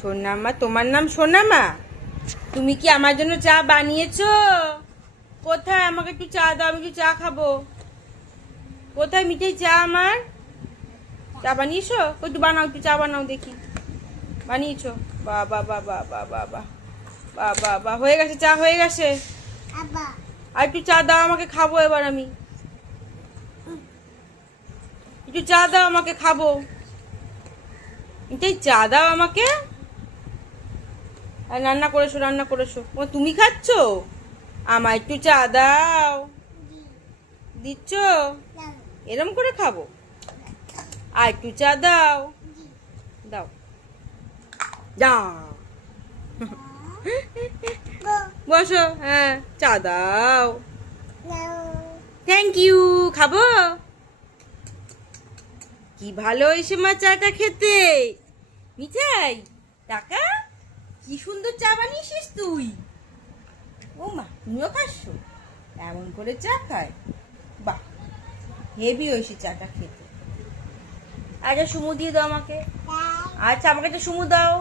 সোনামা, তোমার নাম সোনামা? তুমি কি আমার জন্য চা বানিয়েছো? কোথায়? আমাকে একটু চা দাও, আমি একটু চা খাবো। কোথায় মিঠাই চা আমার? চা বানিয়েছো? একটু বানাও, একটু চা বানাও দেখি। বানিয়েছো? বাবা বাবা বাবা বাবা বাবা বা, হয়ে গেছে, চা হয়ে গেছে। আর একটু চা দাও আমাকে, খাবো এবার আমি। একটু চা দাও আমাকে, খাবো। মিঠাই চা দাও আমাকে। আর রান্না করেছো, রান্না করেছো। ও তুমি খাচ্ছো? আমার একটু চা দাও। দিচ্ছ? এরম করে খাবো? আর একটু চা দাও। দাও দাও। বসো, হ্যাঁ, চা দাও। Thank you. খাবো? কি ভালো হয়েছে মা চাটা খেতে। মিঠাই, টাকা, কি সুন্দর চা বানিয়েছিস তুই। ও মা, তুমিও খাচ্ছ? এমন করে চা খায়? বাহ, হেভি হয়েছে চাটা খেতে। আচ্ছা, সুমু দিয়ে দাও আমাকে। আচ্ছা, আমাকে একটা সুমু দাও।